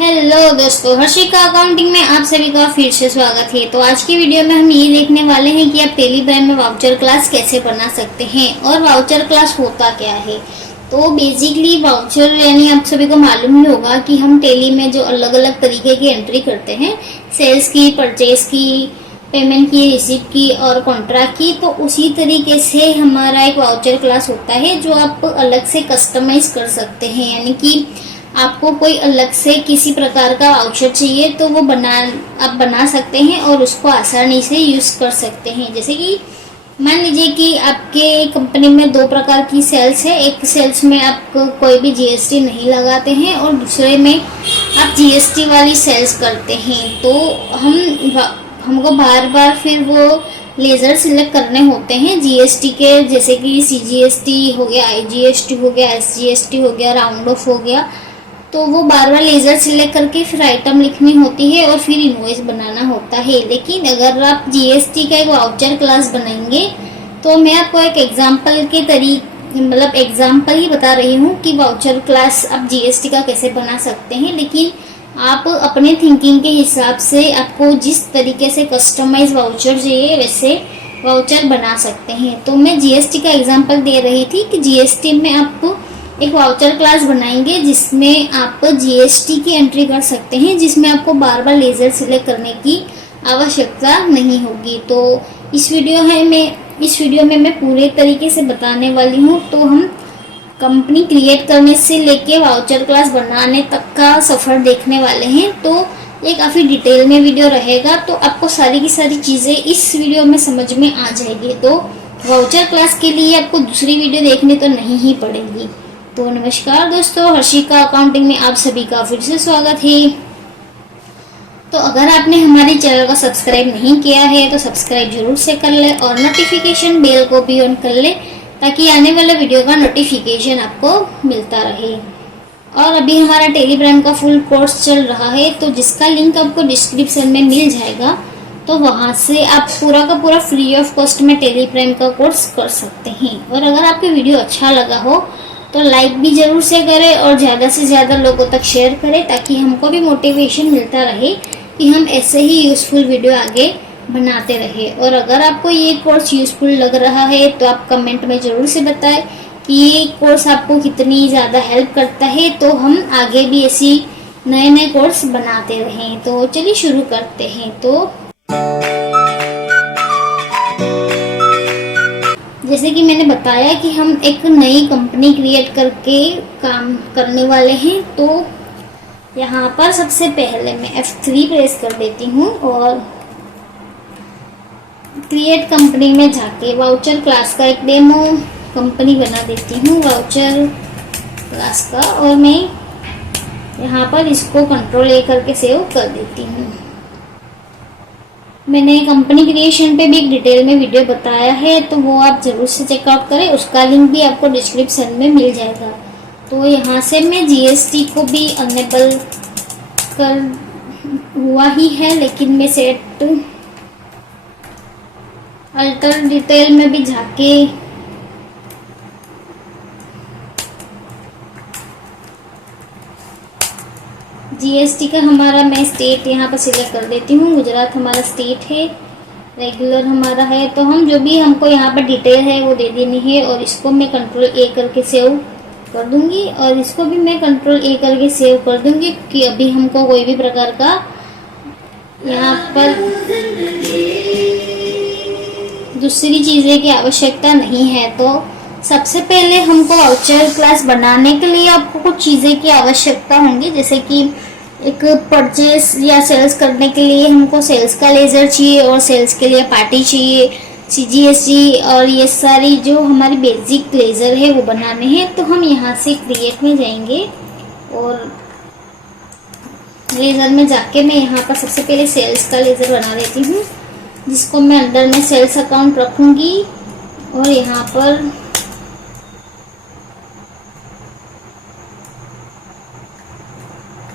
Hello दोस्तों, Harshika accounting में आप सभी का फिर से स्वागत है। तो आज की वीडियो में हम ये देखने वाले हैं कि आप टेलीग्राम में वाउचर क्लास कैसे बना सकते हैं और वाउचर क्लास होता क्या है। तो बेसिकली वाउचर यानी आप सभी को मालूम ही होगा कि हम टेली में जो अलग अलग तरीके की एंट्री करते हैं, सेल्स की, परचेज की, पेमेंट की, रिसीप्ट की और कॉन्ट्रैक्ट की, तो उसी तरीके से हमारा एक वाउचर क्लास होता है जो आप अलग से कस्टमाइज कर सकते हैं। यानी कि आपको कोई अलग से किसी प्रकार का वाउचर चाहिए तो वो आप बना सकते हैं और उसको आसानी से यूज़ कर सकते हैं। जैसे कि मान लीजिए कि आपके कंपनी में दो प्रकार की सेल्स है। एक सेल्स में आप कोई भी जीएसटी नहीं लगाते हैं और दूसरे में आप जीएसटी वाली सेल्स करते हैं। तो हमको बार बार फिर वो लेज़र सिलेक्ट करने होते हैं जीएसटी के, जैसे कि सीजीएसटी हो गया, आईजीएसटी हो गया, एसजीएसटी हो गया, राउंड ऑफ हो गया। तो वो बार बार लेज़र सिलेक्ट करके फिर आइटम लिखनी होती है और फिर इनवॉइस बनाना होता है। लेकिन अगर आप जीएसटी का एक वाउचर क्लास बनाएंगे तो मैं आपको एक एग्जांपल के एग्जांपल ही बता रही हूँ कि वाउचर क्लास आप जीएसटी का कैसे बना सकते हैं। लेकिन आप अपने थिंकिंग के हिसाब से आपको जिस तरीके से कस्टमाइज वाउचर चाहिए वैसे वाउचर बना सकते हैं। तो मैं जीएसटी का एग्जांपल दे रही थी कि जीएसटी में आप एक वाउचर क्लास बनाएंगे जिसमें आप जीएसटी की एंट्री कर सकते हैं, जिसमें आपको बार बार लेज़र सिलेक्ट करने की आवश्यकता नहीं होगी। तो इस वीडियो में मैं पूरे तरीके से बताने वाली हूँ। तो हम कंपनी क्रिएट करने से लेके वाउचर क्लास बनाने तक का सफ़र देखने वाले हैं। तो ये काफ़ी डिटेल में वीडियो रहेगा, तो आपको सारी की सारी चीज़ें इस वीडियो में समझ में आ जाएगी। तो वाउचर क्लास के लिए आपको दूसरी वीडियो देखनी तो नहीं ही पड़ेगी। तो नमस्कार दोस्तों, हर्षिका अकाउंटिंग में आप सभी का फिर से स्वागत है। तो अगर आपने हमारे चैनल को सब्सक्राइब नहीं किया है तो सब्सक्राइब जरूर से कर ले और नोटिफिकेशन बेल को भी ऑन कर ले ताकि आने वाले वीडियो का नोटिफिकेशन आपको मिलता रहे। और अभी हमारा टेलीग्राम का फुल कोर्स चल रहा है, तो जिसका लिंक आपको डिस्क्रिप्शन में मिल जाएगा। तो वहाँ से आप पूरा का पूरा फ्री ऑफ कॉस्ट में टेलीग्राम का कोर्स कर सकते हैं। और अगर आपको वीडियो अच्छा लगा हो तो लाइक भी ज़रूर से करें और ज़्यादा से ज़्यादा लोगों तक शेयर करें ताकि हमको भी मोटिवेशन मिलता रहे कि हम ऐसे ही यूज़फुल वीडियो आगे बनाते रहे। और अगर आपको ये कोर्स यूज़फुल लग रहा है तो आप कमेंट में ज़रूर से बताएं कि ये कोर्स आपको कितनी ज़्यादा हेल्प करता है, तो हम आगे भी ऐसी नए कोर्स बनाते रहें। तो चलिए शुरू करते हैं। तो जैसे कि मैंने बताया कि हम एक नई कंपनी क्रिएट करके काम करने वाले हैं। तो यहाँ पर सबसे पहले मैं F3 प्रेस कर देती हूँ और क्रिएट कंपनी में जाके वाउचर क्लास का एक डेमो कंपनी बना देती हूँ वाउचर क्लास का। और मैं यहाँ पर इसको कंट्रोल A करके सेव कर देती हूँ। मैंने कंपनी क्रिएशन पे भी एक डिटेल में वीडियो बताया है, तो वो आप ज़रूर से चेकआउट करें। उसका लिंक भी आपको डिस्क्रिप्शन में मिल जाएगा। तो यहाँ से मैं जीएसटी को भी अनेबल कर हुआ ही है, लेकिन मैं सेट अल्टर डिटेल में भी जाके जीएसटी का हमारा मैं स्टेट यहाँ पर सिलेक्ट कर देती हूँ। गुजरात हमारा स्टेट है, रेगुलर हमारा है। तो हम जो भी हमको यहाँ पर डिटेल है वो दे देनी है और इसको मैं कंट्रोल A करके सेव कर दूंगी और इसको भी मैं कंट्रोल A करके सेव कर दूंगी कि अभी हमको कोई भी प्रकार का यहाँ पर दूसरी चीज़ें की आवश्यकता नहीं है। तो सबसे पहले हमको वाउचर क्लास बनाने के लिए आपको कुछ चीज़ें की आवश्यकता होंगी, जैसे कि एक परचेस या सेल्स करने के लिए हमको सेल्स का लेज़र चाहिए और सेल्स के लिए पार्टी चाहिए, सीजीएसटी और ये सारी जो हमारी बेसिक लेज़र है वो बनाने हैं। तो हम यहाँ से क्रिएट में जाएंगे और लेज़र में जाके मैं यहाँ पर सबसे पहले सेल्स का लेज़र बना देती हूँ, जिसको मैं अंदर में सेल्स अकाउंट रखूँगी और यहाँ पर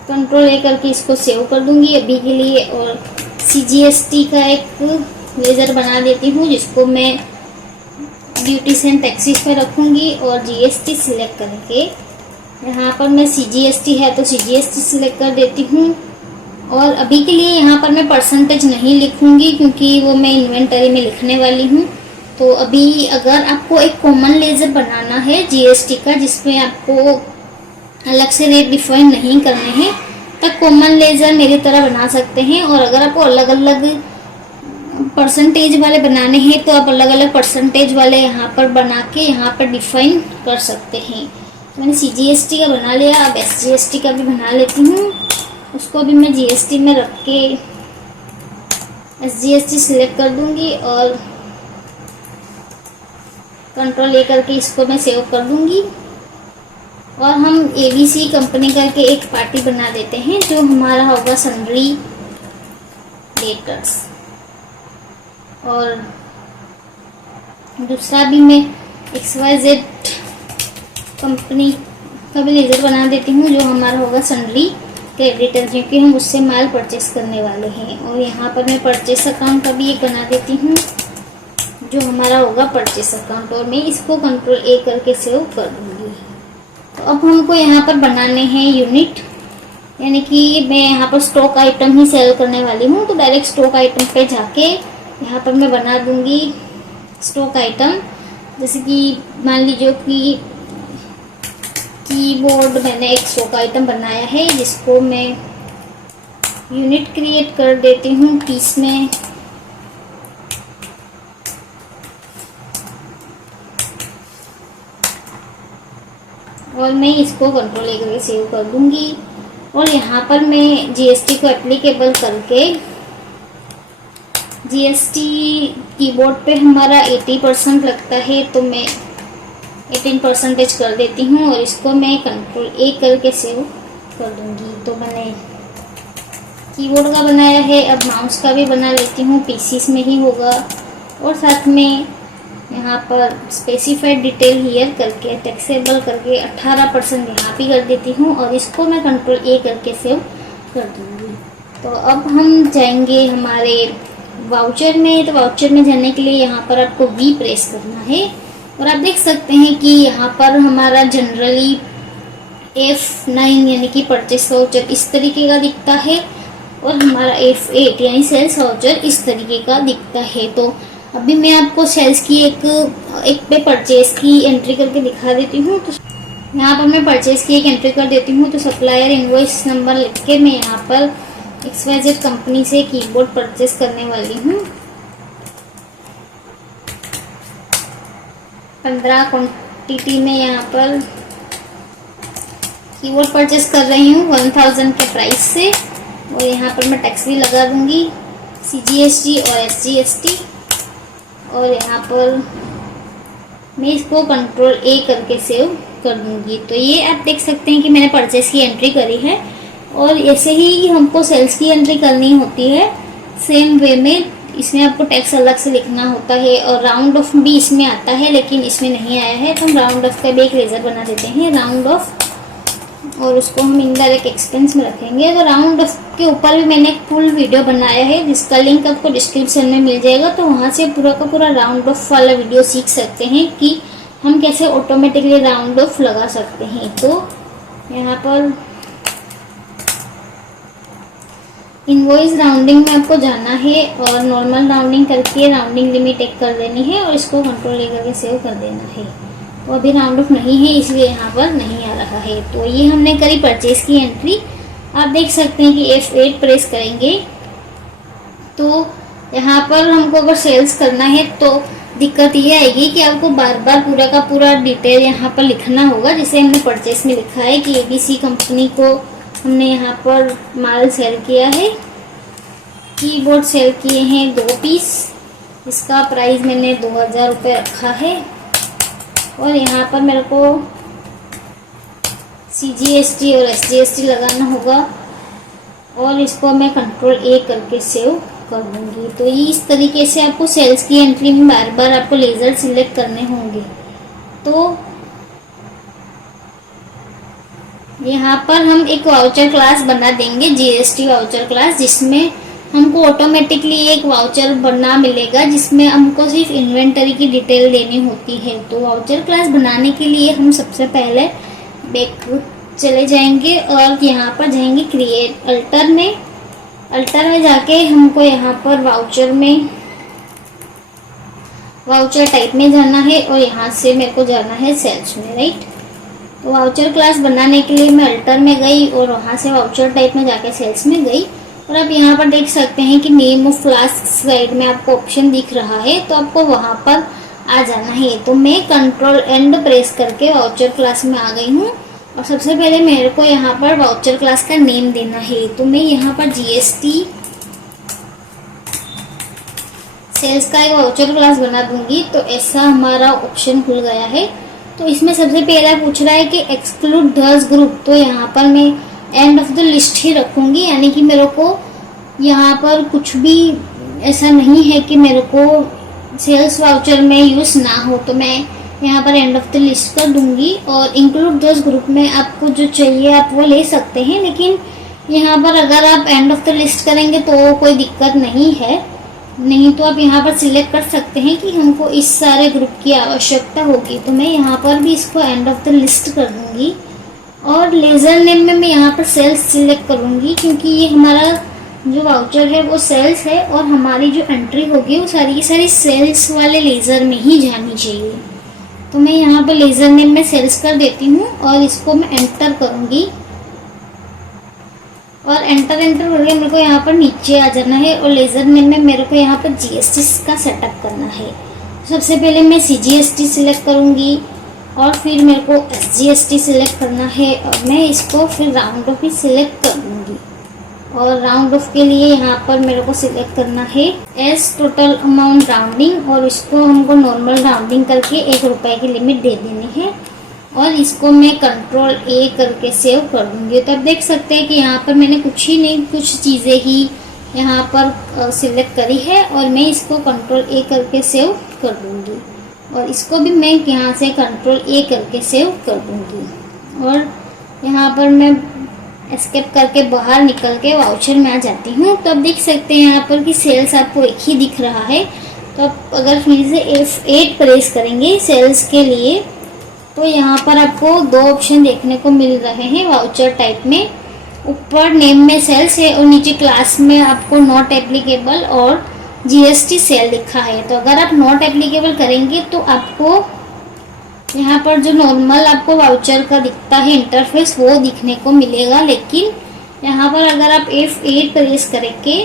कंट्रोल A करके इसको सेव कर दूंगी अभी के लिए। और सीजीएसटी का एक लेज़र बना देती हूँ जिसको मैं ड्यूटीज एंड टैक्सेस पे रखूँगी और जीएसटी सिलेक्ट करके यहाँ पर मैं CGST है तो CGST सिलेक्ट कर देती हूँ। और अभी के लिए यहाँ पर मैं परसेंटेज नहीं लिखूँगी क्योंकि वो मैं इन्वेंटरी में लिखने वाली हूँ। तो अभी अगर आपको एक कॉमन लेजर बनाना है GST का, जिसमें आपको अलग से रेट डिफाइन नहीं करने हैं, तब कॉमन लेजर मेरी तरह बना सकते हैं। और अगर आपको अलग अलग परसेंटेज वाले बनाने हैं तो आप अलग अलग परसेंटेज वाले यहाँ पर बना के यहाँ पर डिफाइन कर सकते हैं। तो मैंने CGST का बना लिया, अब SGST का भी बना लेती हूँ। उसको भी मैं GST में रख के SGST सिलेक्ट कर दूंगी और कंट्रोल A करके इसको मैं सेव कर दूंगी। और हम ABC कंपनी करके एक पार्टी बना देते हैं जो हमारा होगा सन्ड्री डेटर्स। और दूसरा भी मैं XYZ कंपनी का भी लेजर बना देती हूँ जो हमारा होगा सन्ड्री क्रेडिटर, क्योंकि हम उससे माल परचेस करने वाले हैं। और यहाँ पर मैं परचेस अकाउंट का भी एक बना देती हूँ जो हमारा होगा परचेस अकाउंट, और मैं इसको कंट्रोल A करके सेव कर दूँगी। तो अब हमको यहाँ पर बनाने हैं यूनिट, यानी कि मैं यहाँ पर स्टॉक आइटम ही सेल करने वाली हूँ। तो डायरेक्ट स्टॉक आइटम पे जाके यहाँ पर मैं बना दूँगी स्टॉक आइटम। जैसे कि मान लीजिए कि कीबोर्ड मैंने एक स्टॉक आइटम बनाया है जिसको मैं यूनिट क्रिएट कर देती हूँ पीस में। और मैं इसको कंट्रोल A करके सेव कर दूंगी। और यहाँ पर मैं GST को एप्लीकेबल करके GST कीबोर्ड पे हमारा 80% लगता है तो मैं 18% कर देती हूँ और इसको मैं कंट्रोल A करके सेव कर दूंगी। तो मैंने कीबोर्ड का बनाया है, अब माउस का भी बना लेती हूँ, पीसीस में ही होगा। और साथ में यहाँ पर स्पेसिफाइड डिटेल हियर करके टैक्सेबल करके 18% यहाँ भी कर देती हूँ और इसको मैं कंट्रोल A करके सेव कर दूँगी। तो अब हम जाएंगे हमारे वाउचर में। तो वाउचर में जाने के लिए यहाँ पर आपको V प्रेस करना है और आप देख सकते हैं कि यहाँ पर हमारा जनरली F9 यानी कि परचेस वाउचर इस तरीके का दिखता है और हमारा F8 यानी सेल्स वाउचर इस तरीके का दिखता है। तो अभी मैं आपको सेल्स की एक पे परचेस की एंट्री करके दिखा देती हूँ। तो यहाँ पर मैं परचेस की एक एंट्री कर देती हूँ। तो सप्लायर इनवॉइस नंबर लिख के मैं यहाँ पर XYZ कंपनी से कीबोर्ड परचेस करने वाली हूँ। 15 क्वांटिटी में यहाँ पर कीबोर्ड परचेस कर रही हूँ 1000 के प्राइस से। और यहाँ पर मैं टैक्स भी लगा दूँगी CGST और SGST। और यहाँ पर मैं इसको कंट्रोल A करके सेव कर दूँगी। तो ये आप देख सकते हैं कि मैंने परचेस की एंट्री करी है और ऐसे ही हमको सेल्स की एंट्री करनी होती है सेम वे में। इसमें आपको टैक्स अलग से लिखना होता है और राउंड ऑफ भी इसमें आता है लेकिन इसमें नहीं आया है। तो हम राउंड ऑफ का भी एक लेजर बना देते हैं राउंड ऑफ और उसको हम इनडायरेक्ट एक्सपेंस में रखेंगे। तो राउंड ऑफ के ऊपर भी मैंने एक फुल वीडियो बनाया है जिसका लिंक आपको डिस्क्रिप्शन में मिल जाएगा। तो वहाँ से पूरा का पूरा राउंड ऑफ वाला वीडियो सीख सकते हैं कि हम कैसे ऑटोमेटिकली राउंड ऑफ लगा सकते हैं। तो यहाँ पर इनवॉइस राउंडिंग में आपको जाना है और नॉर्मल राउंडिंग करके राउंडिंग लिमिट एक कर देनी है और इसको कंट्रोल A करके सेव कर देना है। तो अभी राउंड ऑफ नहीं है इसलिए यहाँ पर नहीं आ रहा है। तो ये हमने करी परचेज की एंट्री। आप देख सकते हैं कि F8 प्रेस करेंगे तो यहाँ पर हमको अगर सेल्स करना है तो दिक्कत ये आएगी कि आपको बार बार पूरा का पूरा डिटेल यहाँ पर लिखना होगा। जैसे हमने परचेस में लिखा है कि ABC कंपनी को हमने यहाँ पर माल सेल किया है, कीबोर्ड सेल किए हैं 2 पीस, इसका प्राइस मैंने 2000 रुपये रखा है। और यहाँ पर मेरे को CGST और SGST लगाना होगा और इसको मैं कंट्रोल A करके सेव कर दूँगी। तो ये इस तरीके से आपको सेल्स की एंट्री में बार बार आपको लेजर सिलेक्ट करने होंगे। तो यहाँ पर हम एक वाउचर क्लास बना देंगे GST वाउचर क्लास, जिसमें हमको ऑटोमेटिकली एक वाउचर बनना मिलेगा जिसमें हमको सिर्फ इन्वेंटरी की डिटेल देनी होती है। तो वाउचर क्लास बनाने के लिए हम सबसे पहले बैक चले जाएंगे और यहाँ पर जाएंगे क्रिएट अल्टर में। अल्टर में जाके हमको यहाँ पर वाउचर टाइप में जाना है और यहाँ से मेरे को जाना है सेल्स में, राइट। तो वाउचर क्लास बनाने के लिए मैं अल्टर में गई और वहाँ से वाउचर टाइप में जाके सेल्स में गई। और आप यहाँ पर देख सकते हैं कि नेम ऑफ क्लास साइड में आपको ऑप्शन दिख रहा है, तो आपको वहाँ पर आ जाना है। तो मैं कंट्रोल एंड प्रेस करके वाउचर क्लास में आ गई हूँ और सबसे पहले मेरे को यहाँ पर वाउचर क्लास का नेम देना है। तो मैं यहाँ पर GST सेल्स का एक वाउचर क्लास बना दूंगी। तो ऐसा हमारा ऑप्शन खुल गया है। तो इसमें सबसे पहला पूछ रहा है कि एक्सक्लूड दस ग्रुप, तो यहाँ पर मैं एंड ऑफ द लिस्ट ही रखूंगी, यानी कि मेरे को यहाँ पर कुछ भी ऐसा नहीं है कि मेरे को सेल्स वाउचर में यूज़ ना हो, तो मैं यहाँ पर एंड ऑफ द लिस्ट कर दूंगी। और इंक्लूड दस ग्रुप में आपको जो चाहिए आप वो ले सकते हैं, लेकिन यहाँ पर अगर आप एंड ऑफ द लिस्ट करेंगे तो कोई दिक्कत नहीं है, नहीं तो आप यहाँ पर सिलेक्ट कर सकते हैं कि हमको इस सारे ग्रुप की आवश्यकता होगी। तो मैं यहाँ पर भी इसको एंड ऑफ द लिस्ट कर दूंगी और लेज़र नेम में मैं यहाँ पर सेल्स सिलेक्ट करूँगी, क्योंकि ये हमारा जो वाउचर है वो सेल्स है और हमारी जो एंट्री होगी वो सारी की सारी सेल्स वाले लेज़र में ही जानी चाहिए। तो मैं यहाँ पर लेज़र नेम में सेल्स कर देती हूँ और इसको मैं एंटर करूँगी और एंटर करके मेरे को यहाँ पर नीचे आ जाना है और लेज़र नेम में मेरे को यहाँ पर GST का सेटअप करना है। सबसे पहले मैं CGST सिलेक्ट करूँगी और फिर मेरे को SGST सिलेक्ट करना है और मैं इसको फिर राउंड ऑफ ही सिलेक्ट कर दूँगी। और राउंड ऑफ के लिए यहाँ पर मेरे को सिलेक्ट करना है एस टोटल अमाउंट राउंडिंग और इसको हमको नॉर्मल राउंडिंग करके ₹1 की लिमिट दे देनी है और इसको मैं कंट्रोल A करके सेव कर दूंगी। तो आप देख सकते हैं कि यहाँ पर मैंने कुछ ही नहीं, कुछ चीज़ें ही यहाँ पर सिलेक्ट करी है और मैं इसको कंट्रोल A करके सेव कर दूंगी और इसको भी मैं यहाँ से कंट्रोल A करके सेव कर दूंगी। और यहाँ पर मैं एस्केप करके बाहर निकल के वाउचर में आ जाती हूँ। तो आप देख सकते हैं यहाँ पर कि सेल्स आपको एक ही दिख रहा है। तो आप अगर फिर से F8 प्रेस करेंगे सेल्स के लिए तो यहाँ पर आपको दो ऑप्शन देखने को मिल रहे हैं वाउचर टाइप में। ऊपर नेम में सेल्स है और नीचे क्लास में आपको नॉट एप्लीकेबल और GST सेल लिखा है। तो अगर आप नॉट एप्लीकेबल करेंगे तो आपको यहाँ पर जो नॉर्मल आपको वाउचर का दिखता है इंटरफेस वो दिखने को मिलेगा, लेकिन यहाँ पर अगर आप F8 प्रेस करके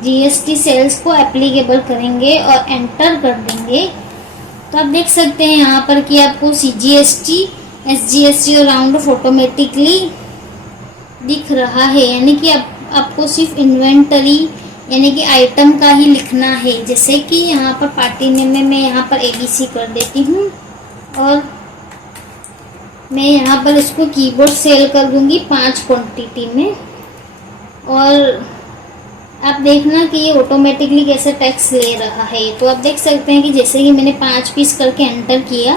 GST सेल्स को एप्लीकेबल करेंगे और एंटर कर देंगे तो आप देख सकते हैं यहाँ पर कि आपको CGST, SGST और राउंड ऑफ ऑटोमेटिकली दिख रहा है, यानी कि आपको सिर्फ इन्वेंटरी यानी कि आइटम का ही लिखना है। जैसे कि यहाँ पर पार्टी नेम में मैं यहाँ पर ABC कर देती हूँ और मैं यहाँ पर इसको कीबोर्ड सेल कर दूँगी 5 क्वांटिटी में। और आप देखना कि ये ऑटोमेटिकली कैसे टैक्स ले रहा है। तो आप देख सकते हैं कि जैसे ही मैंने 5 पीस करके एंटर किया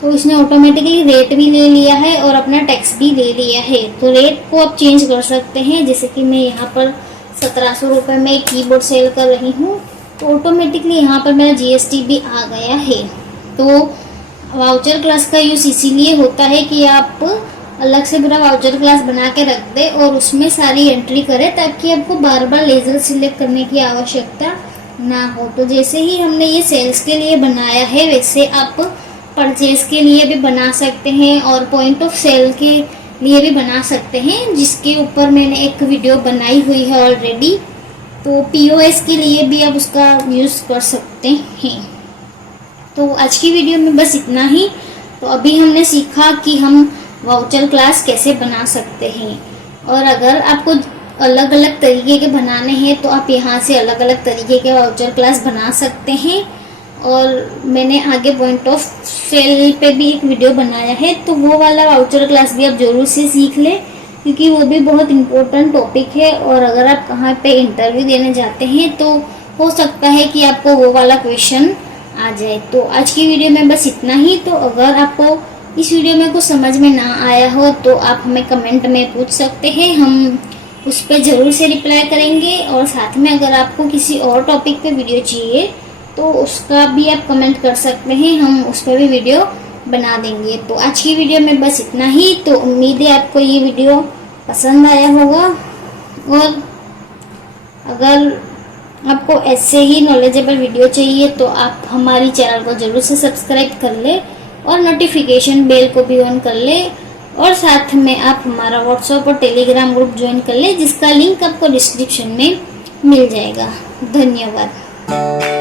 तो इसने ऑटोमेटिकली रेट भी ले लिया है और अपना टैक्स भी ले लिया है। तो रेट को आप चेंज कर सकते हैं, जैसे कि मैं यहाँ पर 1700 रुपये में कीबोर्ड सेल कर रही हूँ तो ऑटोमेटिकली यहाँ पर मेरा GST भी आ गया है। तो वाउचर क्लास का यूज़ इसीलिए होता है कि आप अलग से पूरा वाउचर क्लास बना के रख दे और उसमें सारी एंट्री करे ताकि आपको बार बार लेज़र सिलेक्ट करने की आवश्यकता ना हो। तो जैसे ही हमने ये सेल्स के लिए बनाया है वैसे आप परचेज के लिए भी बना सकते हैं और पॉइंट ऑफ सेल के लिए भी बना सकते हैं, जिसके ऊपर मैंने एक वीडियो बनाई हुई है ऑलरेडी। तो POS के लिए भी आप उसका यूज़ कर सकते हैं। तो आज की वीडियो में बस इतना ही। तो अभी हमने सीखा कि हम वाउचर क्लास कैसे बना सकते हैं और अगर आपको अलग अलग तरीके के बनाने हैं तो आप यहाँ से अलग अलग तरीके के वाउचर क्लास बना सकते हैं। और मैंने आगे पॉइंट ऑफ सेल पे भी एक वीडियो बनाया है, तो वो वाला वाउचर क्लास भी आप ज़रूर से सीख लें क्योंकि वो भी बहुत इम्पोर्टेंट टॉपिक है। और अगर आप कहाँ पे इंटरव्यू देने जाते हैं तो हो सकता है कि आपको वो वाला क्वेश्चन आ जाए। तो आज की वीडियो में बस इतना ही। तो अगर आपको इस वीडियो में कुछ समझ में ना आया हो तो आप हमें कमेंट में पूछ सकते हैं, हम उस पर ज़रूर से रिप्लाई करेंगे। और साथ में अगर आपको किसी और टॉपिक पे वीडियो चाहिए तो उसका भी आप कमेंट कर सकते हैं, हम उस पर भी वीडियो बना देंगे। तो आज की वीडियो में बस इतना ही। तो उम्मीद है आपको ये वीडियो पसंद आया होगा, और अगर आपको ऐसे ही नॉलेजेबल वीडियो चाहिए तो आप हमारी चैनल को जरूर से सब्सक्राइब कर ले और नोटिफिकेशन बेल को भी ऑन कर ले, और साथ में आप हमारा व्हाट्सएप और टेलीग्राम ग्रुप ज्वाइन कर ले, जिसका लिंक आपको डिस्क्रिप्शन में मिल जाएगा। धन्यवाद।